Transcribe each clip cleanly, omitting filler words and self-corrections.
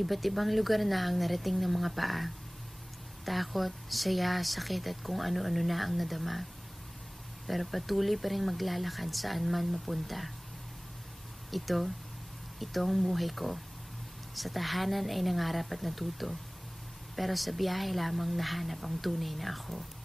Iba't ibang lugar na ang narating ng mga paa. Takot, saya, sakit at kung ano-ano na ang nadama. Pero patuloy pa rin maglalakad saan man mapunta. Ito ang buhay ko. Sa tahanan ay nangarap at natuto. Pero sa biyahe lamang nahanap ang tunay na ako.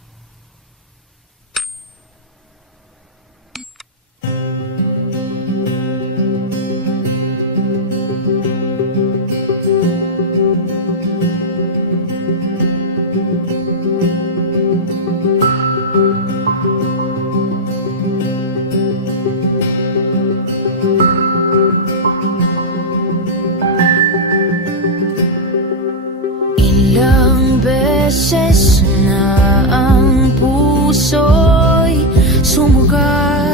Beses na ang puso'y sumugal,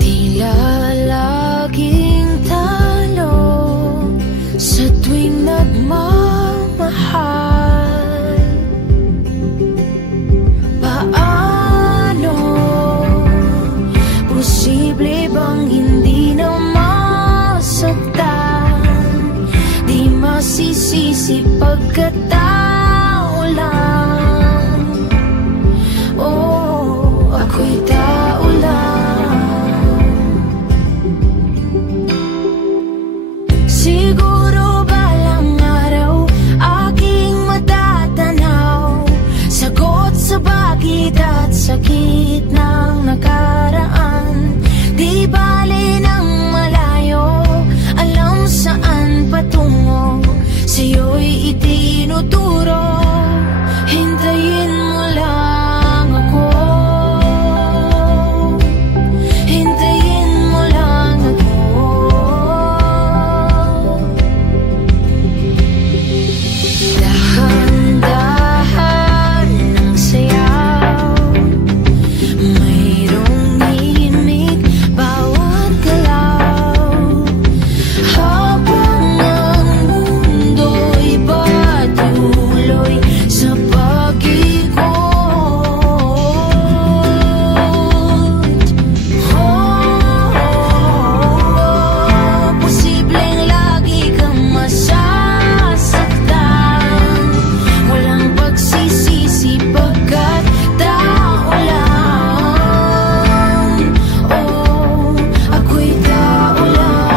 tila laging talo sa tuwing nagmamahal. Paano posible bang hindi na masaktan? Masisisi pagkatao lang. Oh, ako'y tao lang. Siguro balang araw aking matatanaw, sagot sa bakit at sakit ng nakaraan. Di bale ng malayo, alam saan patungo, sa'yo'y itinuturo. Hintayin mo lang ako. Hintayin mo lang ako. Dahan-dahan ng sayaw, mayroong himig bawat galaw. Habang ang mundo'y patuloy sa pag-ikot. Oh, posibleng lagi kang masasaktan. Walang pagsisisi pagkat tao lang. Oh, ako'y tao lang.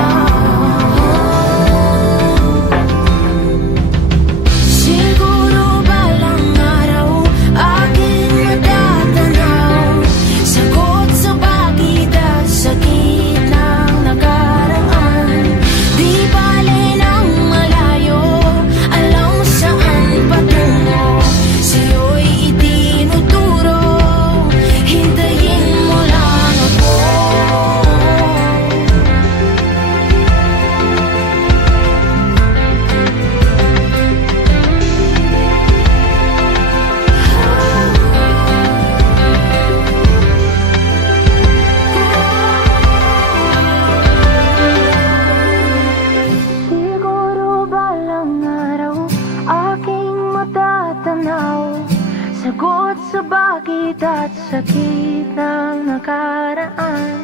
Siguro balang araw aking matatanaw, sagot sa bakit at sakit ng nakaraan. Di bale ng malayo, alam saan patungo, sa'yo'y itinuturo. Hintayin mo lang ako. Siguro balang araw aking matatanaw, sagot sa bakit at sakit ng nakaraan.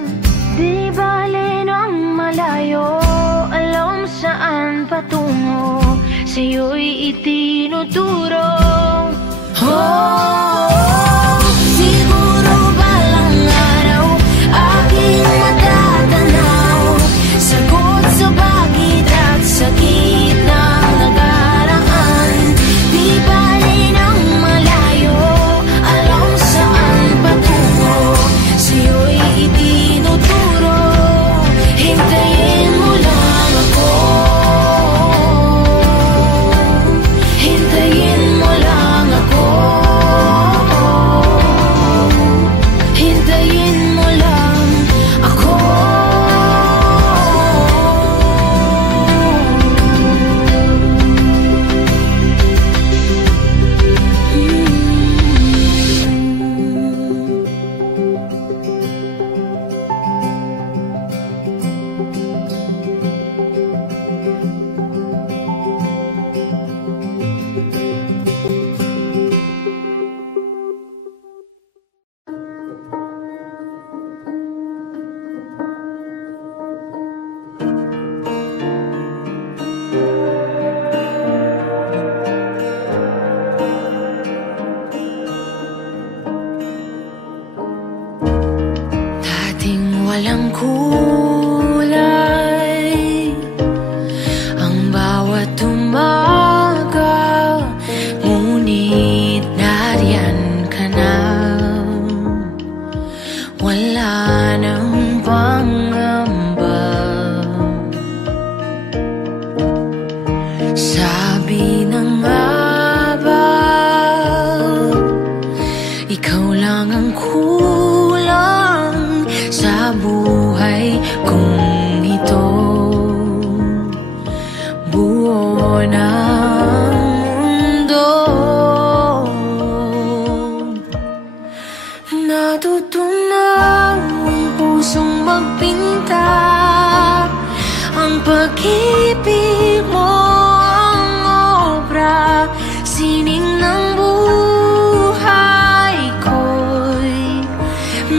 Di bale ng malayo, alam saan patungo, sa'yo'y itinuturo. Oh, siguro balang araw aking matatanaw, sagot sa bakit at sakit ng nakaraan. Di bale ng malayo, alam saan patungo, sa'yo'y itinuturo. Hintayin mo lang ako. Hintayin mo lang ako. ng kulay ang bawat umaga, ngunit nariyan ka na. Wala nang pangamba. Sabi na nga ba, ikaw lang ang kulang sa buhay kong ito. Buo ng mundo, natutunaw ang pusong magpinta. Ang pag-ibig mo ang obra, sining ng buhay ko'y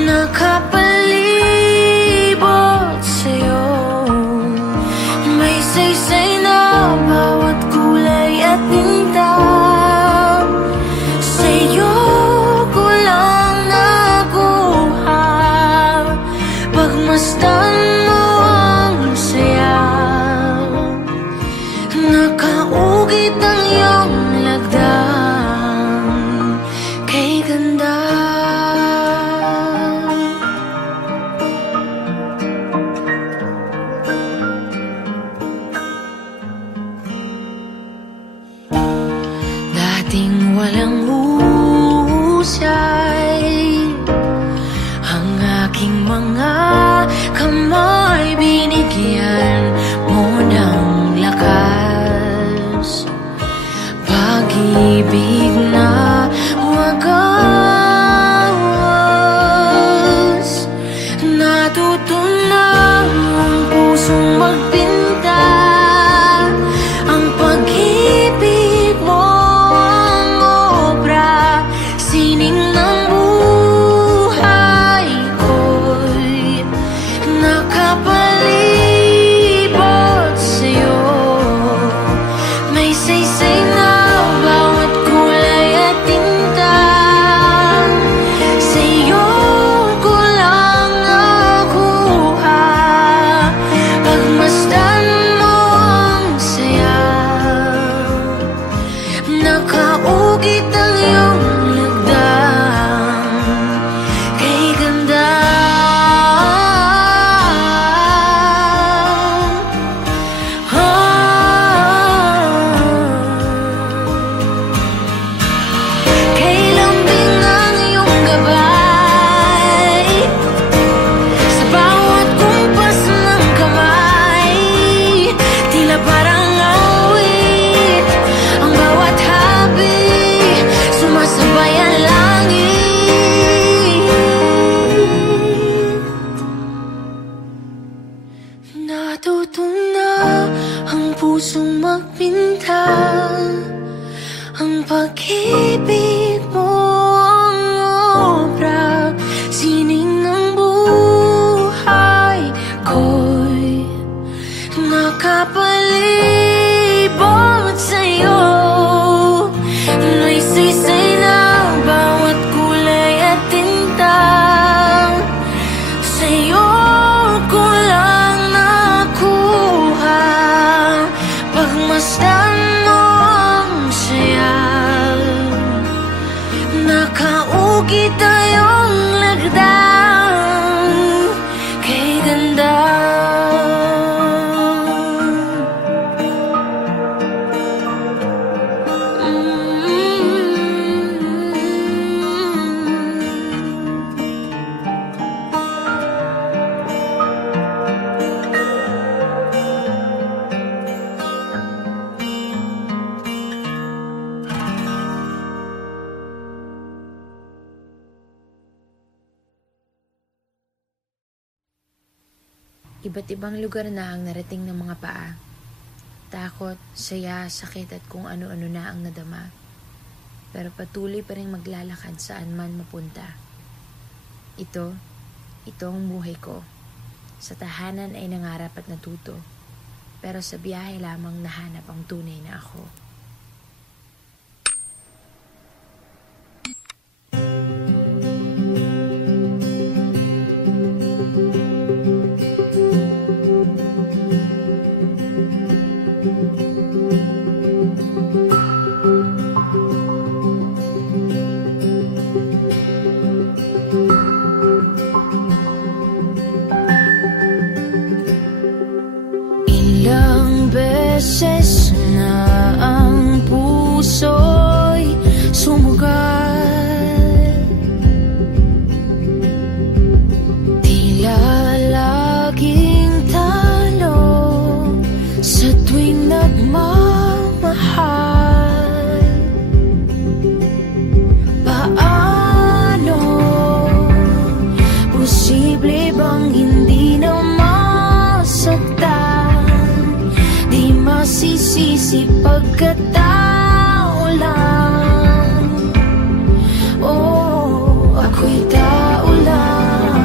nakapalibot sa'yo. May saysay na bawat kulay at tinta, sa'yo ko lang nakuha. Pagmasdan mo ang saya, nakaugit ang iyong lagdang kay ganda. Dating walang husay ang aking mga kamay, binigyan mo ng lakas. Pag-ibig na wagas, natutunaw ang pusong magpinta. Ang pag-ibig mo ang obra, sining ng buhay ko'y nakapalibot sa'yo. May saysay na bawat kulay at tinta, sa'yo ko lang nakuha. Pagmasdan mo ang saya, nakaugit ang iyong lagdang kay ganda. Kay lambing ang iyong gabay, sa bawat kumpas ng kamay, tila parang awit. Ang bawat habi, sumasabay ang langit. Natutunaw ang pusong magpinta. Ang pag-ibig mo ang obra, sining ng buhay ko'y nakapalibot sa'yo. May saysay na bawat kulay at tinta, sa'yo ko lang nakuha. Pagmasdan mo ang saya, nakaugit tayong lagdang kay ganda. Iba't ibang lugar na ang narating ng mga paa. Takot, saya, sakit at kung ano-ano na ang nadama. Pero patuloy pa rin maglalakad saan man mapunta. Ito ang buhay ko. Sa tahanan ay nangarap at natuto. Pero sa biyahe lamang nahanap ang tunay na ako. beses na ang puso'y sumugat. Tila laging talo sa tuwing nagmamahal. Paano? Posible bang hindi na masaktan? Di masisisi pagkatao lang. Oh, ako'y tao lang.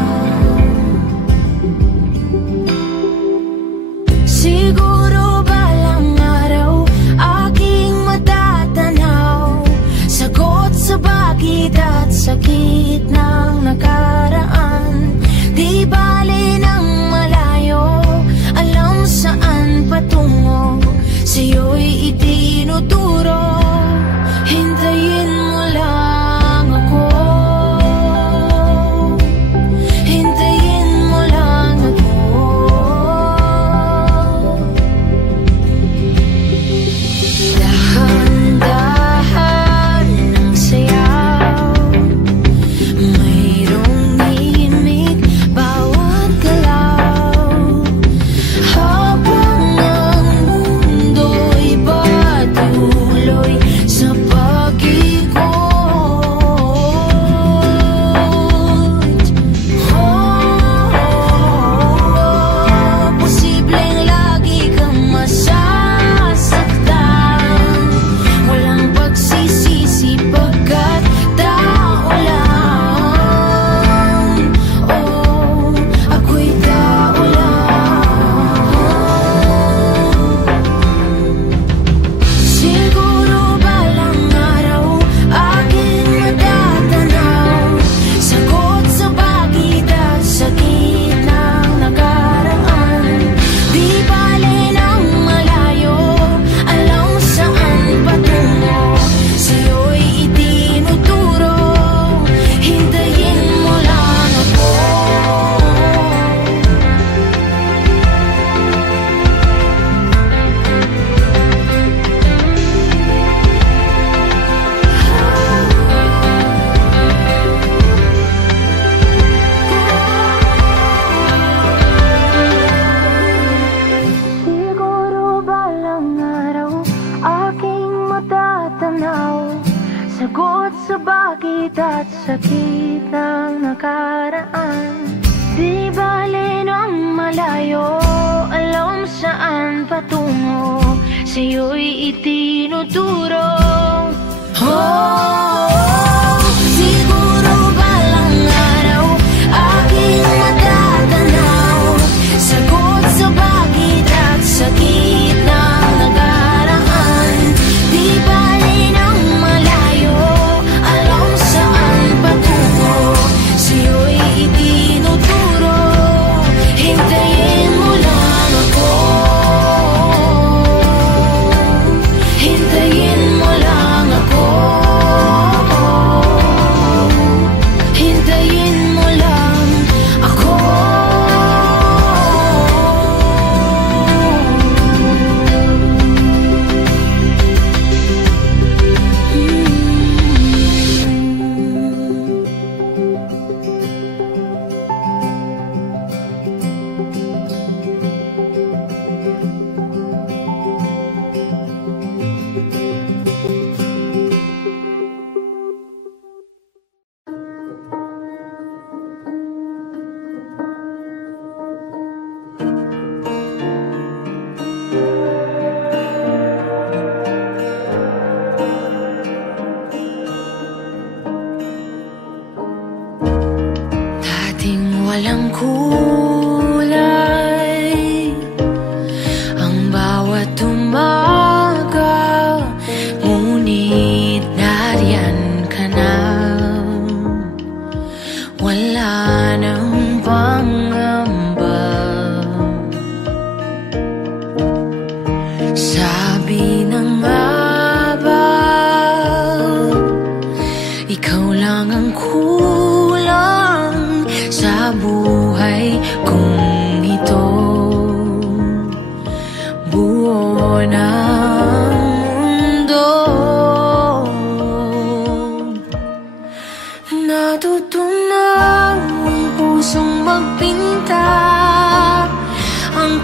Siguro balang araw aking matatanaw, sagot sa bakit at sakit ng nakaraan. Di bali ng malayo, alam saan patungo, sa'yo'y itinuturo. Hintayin mo lang ako, hintayin mo lang ako. Dahan-dahan ng sayaw, mayroong himig bawat galaw. Habang ang mundo'y patuloy sa pag-ikot, posibleng lagi kang masasaktan. Walang pagsisisi pagkat tao lang. Oh, ako'y tao lang. Siguro balang araw aking matatanaw, sagot sa bakit at sakit ng nakaraan. Di bale ng malayo, alam saan patungo, sa'yo'y itinuturo. Hintayin mo lang ako. Siguro balang araw aking matatanaw, sagot sa bakit at sakit ng nakaraan. Di bale ng malayo, alam saan patungo, sa'yo'y itinuturo. Oh, siguro balang araw aking matatanaw, sagot sa bakit at sakit ng nakaraan. Di bale ng malayo, alam saan patungo, sa'yo'y itinuturo. Hintayin mo lang ako, hintayin mo lang ako.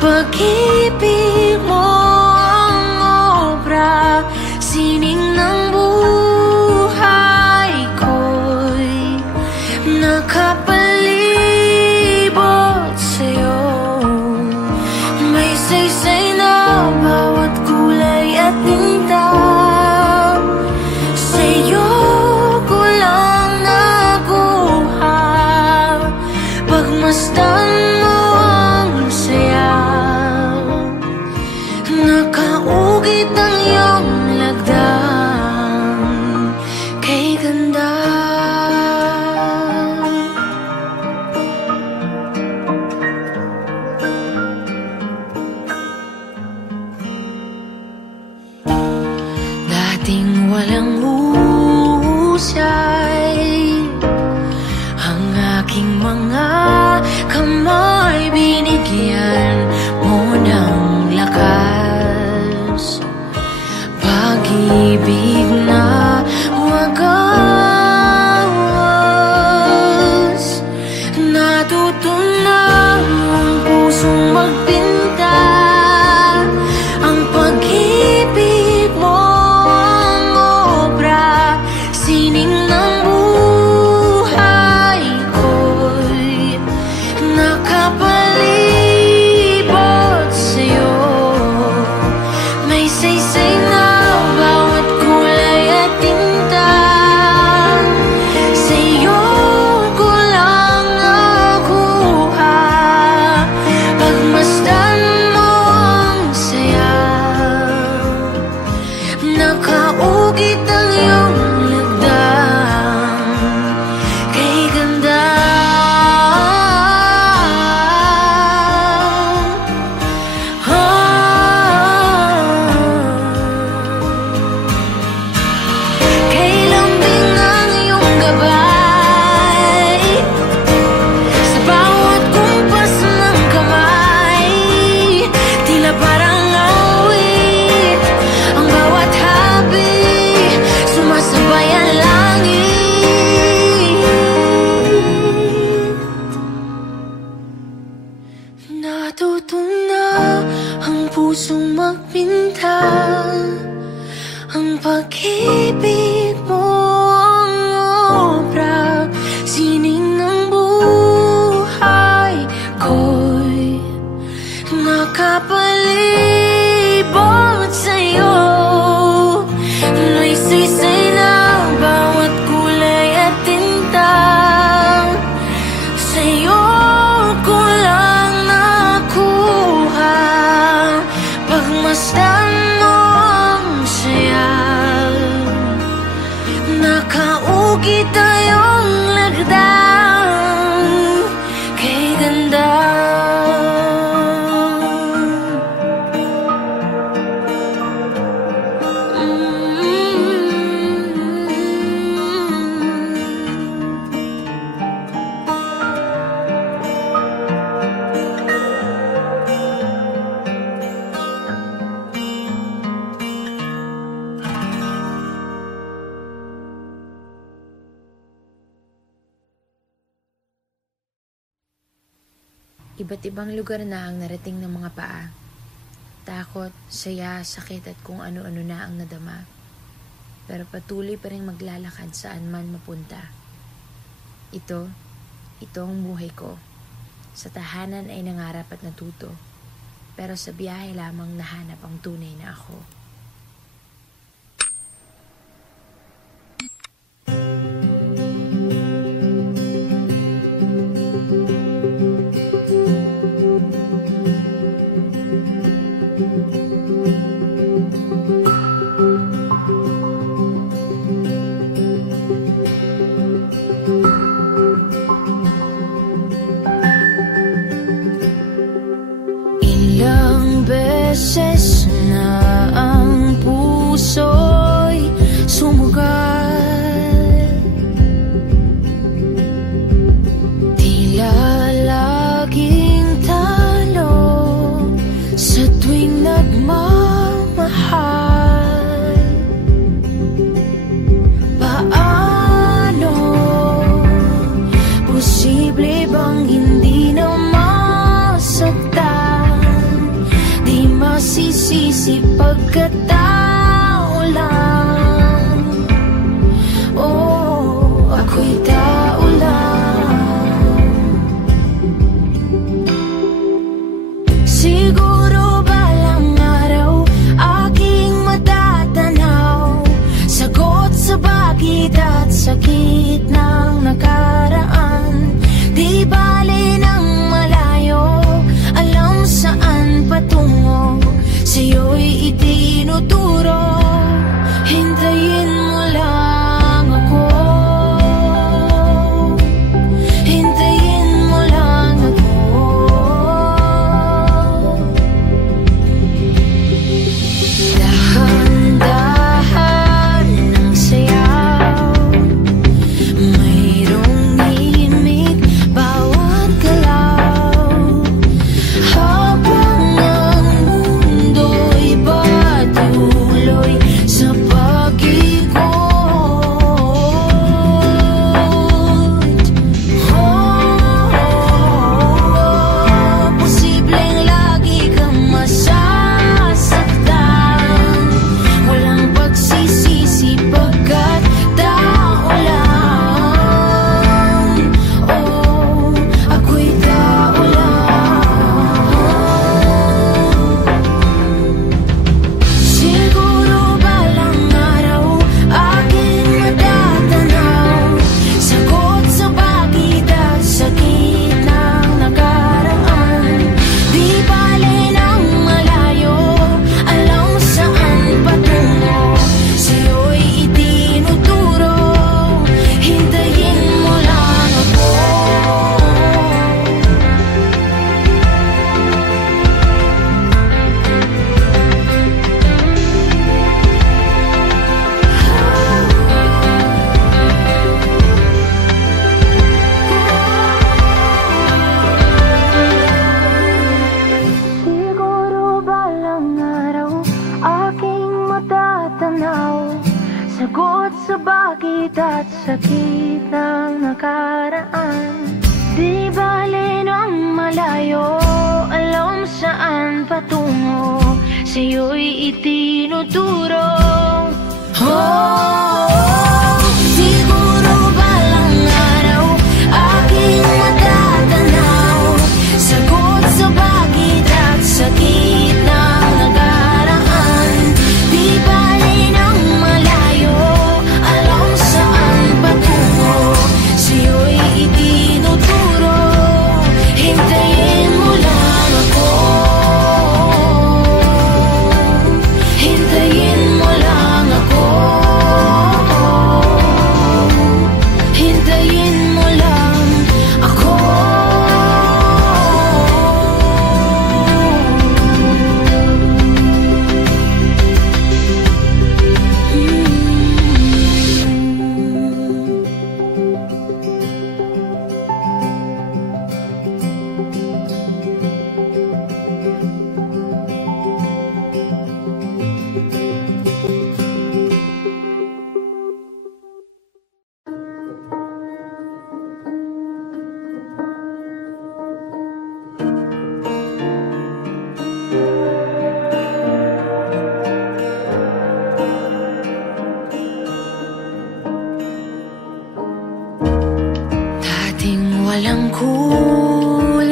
pag-ibig mo ang obra, sining ng buhay ko'y nakapalibot sa'yo. May saysay na bawat kulay at tinta, sa'yo ko lang nakuha. Pagmasdan mo ang saya, nakaugit ang iyong lagdang kay ganda. Dating walang husay ang aking mga kamay, binigyan mo ng lakas, pag-ibig na wagas. Natuto na ang pusong magpinta, ang pag-ibig mo ang obra, sining ng buhay ko'y nakapalibot sa'yo. May saysay na bawat kulay at tinta, sa'yo ko lang nakuha. Pagmasdan mo ang saya, nakaugit ang iyong lagdang kay ganda. Kay lambing ang iyong gabay, sa bawat kumpas ng kamay, tila parang awit ang bawat habi, sumasabay ang langit. Natuto na ang pusong magpinta, ang pag-ibig mo ang obra, sining ng buhay ko'y nakapalibot sa'yo. May saysay na bawat kulay at tinta, sa'yo ko lang nakuha. Pagmasdan mo ang saya, nakaugit tayong lagdang kay ganda. Iba't ibang lugar na ang narating ng mga paa. Takot, saya, sakit at kung ano-ano na ang nadama. Pero patuloy pa rin maglalakad saan man mapunta. Ito ang buhay ko. Sa tahanan ay nangarap at natuto. Pero sa biyahe lamang nahanap ang tunay na ako. Ilang beses na ang puso'y sumugal, tila laging talo sa tuwing nagmamahal. Paano posible bang hindi na masaktan pagsisisi pagkatao lang. Oh, ako'y tao lang. Siguro balang araw aking matatanaw, sagot sa bakit at sakit ng nakaraan. Di bale ng malayo, alam saan patungo, sa'yo'y itinuturo. Hintayin mo lang ako, hintayin mo lang ako. Dahan-dahan ng sayaw, mayroong himig bawat galaw. Habang ang mundo'y patuloy sa pag-ikot. Posibleng lagi kang masasaktan, walang pagsisisi pagkat tao lang. Oh, ako'y tao lang. Siguro balang araw aking matatanaw, sagot sa bakit at sakit ng nakaraan. Di bale ng malayo, alam saan patungo, sa'yo'y itinuturo. Hintayin mo lang ako. Siguro balang araw aking matatanaw, sagot sa bakit at sakit ng nakaraan. Di bale ng malayo, alam saan patungo, sa'yo'y itinuturo. Oh, siguro balang araw aking matatanaw, sagot sa bakit at sakit ng nakaraan. Di bale ng malayo, alam saan patungo, sa'yo'y itinuturo. Hintayin mo lang ako, hintayin mo lang ako, hintayin mo lang ako. Dating walang kulay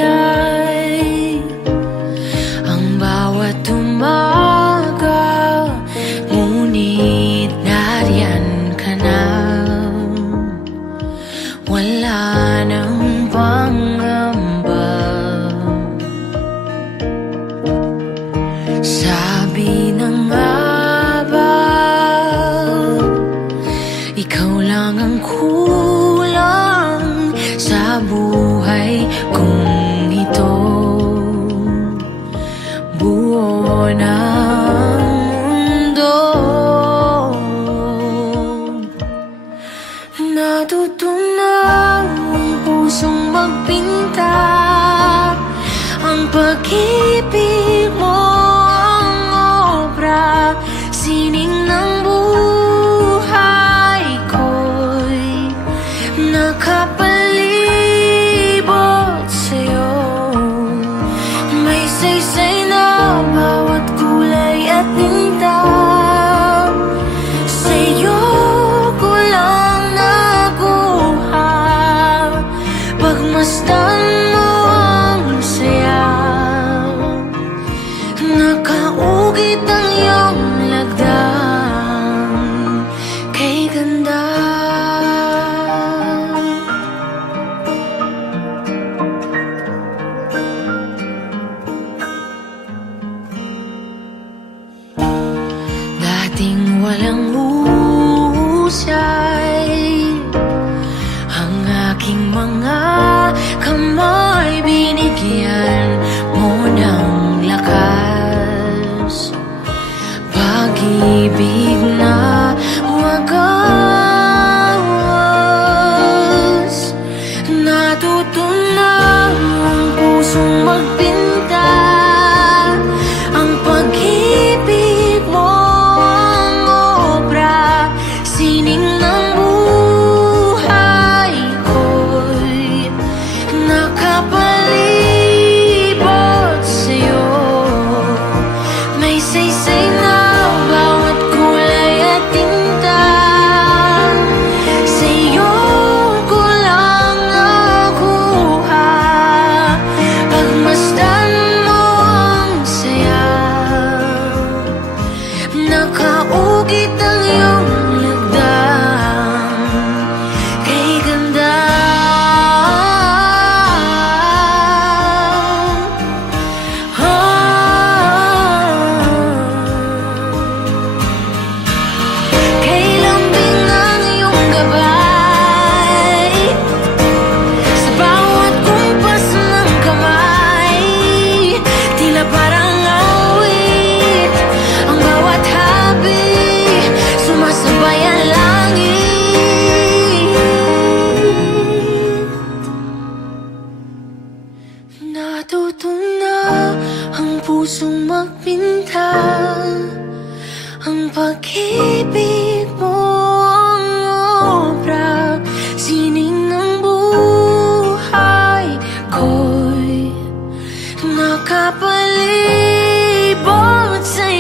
ang bawat umaga, ngunit nariyan ka na. Wala nang pangamba, sabi na nga ba, ikaw lang ang kulang sa buhay kong ito. Buo ng mundo, natutunan ang pusong magpinta, ang pag-ibig mo ang obra, sining ng buhay ko'y nakapalibot sa'yo. May saysay na bawat kulay walang husay. Ang aking mga kamay binigyan mo ng lakas. Pag-ibig na wagas. Natuto na ang pusong magpinta. Ang pag-ibig mo ang obra, sining ng buhay ko'y nakapalibot sa'yo. May saysay na bawat kulay at tinta. Sa'yo ko lang nakuha. Pagmasdan mo ang saya. Nakaugit ang iyong lagdang kay ganda. Kay lambing ang iyong gabay sa bawat kumpas ng kamay. Tila parang awit ang bawat habi, sumasabay ang langit. Natuto na ang pusong magpinta. Ang pag-ibig mo ang obra, sining ng buhay ko'y nakapalibot sa'yo.